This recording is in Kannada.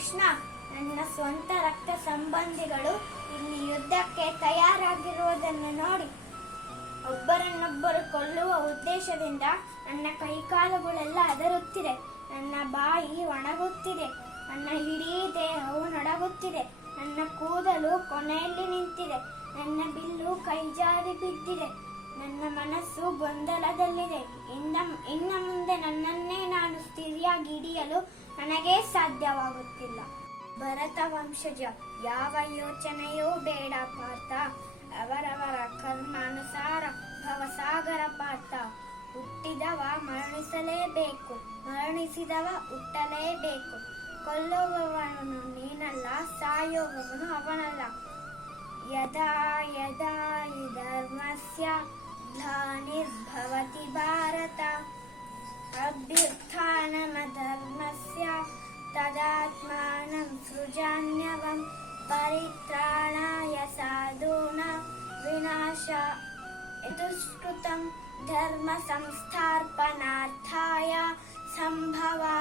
ಕೃಷ್ಣ, ನನ್ನ ಸ್ವಂತ ರಕ್ತ ಸಂಬಂಧಿಗಳು ಇಲ್ಲಿ ಯುದ್ಧಕ್ಕೆ ತಯಾರಾಗಿರುವುದನ್ನು ನೋಡಿ ಒಬ್ಬರನ್ನೊಬ್ಬರು ಕೊಲ್ಲುವ ಉದ್ದೇಶದಿಂದ ನನ್ನ ಕೈಕಾಲುಗಳೆಲ್ಲ ಅದರುತ್ತಿದೆ, ನನ್ನ ಬಾಯಿ ಒಣಗುತ್ತಿದೆ, ನನ್ನ ಇಡೀ ದೇಹವು ನಡಗುತ್ತಿದೆ, ನನ್ನ ಕೂದಲು ಕೊನೆಯಲ್ಲಿ ನಿಂತಿದೆ, ನನ್ನ ಬಿಲ್ಲು ಕೈಜಾರಿ ಬಿದ್ದಿದೆ, ನನ್ನ ಮನಸ್ಸು ಗೊಂದಲದಲ್ಲಿದೆ. ಇನ್ನು ಮುಂದೆ ನನ್ನನ್ನೇ ನಾನು ಸ್ಥಿರಿಯಾಗಿ ಹಿಡಿಯಲು ನನಗೇ ಸಾಧ್ಯವಾಗುತ್ತಿಲ್ಲ. ಭರತ ವಂಶಜ, ಯಾವ ಯೋಚನೆಯೂ ಬೇಡ ಪಾರ್ಥ. ಅವರವರ ಕರ್ಮಾನುಸಾರ ಭವಸಾಗರ ಪಾರ್ಥ. ಹುಟ್ಟಿದವ ಮರಣಿಸಲೇಬೇಕು, ಮರಣಿಸಿದವ ಹುಟ್ಟಲೇಬೇಕು. ಕೊಲ್ಲುವವನು ನೀನಲ್ಲ, ಸಾಯುವವನು ಅವನಲ್ಲ. ಯದಾ ಯದಾ ಹಿ ಧರ್ಮಸ್ಯ ಗ್ಲಾನಿರ್ಭವತಿ ಭಾರತ, ಅಭ್ಯುತ್ಥಾನಮಧರ್ಮಸ್ಯ ತದಾತ್ಮಾನಂ ಸೃಜಾನ್ಯವಂ. ಪರಿತ್ರಾಣಾಯ ಸಾಧೂನಾಂ ವಿನಾಶಾಯ ದುಷ್ಕೃತಂ ಧರ್ಮ ಸಂಸ್ಥಾಪನಾರ್ಥಾಯ ಸಂಭವಾಮಿ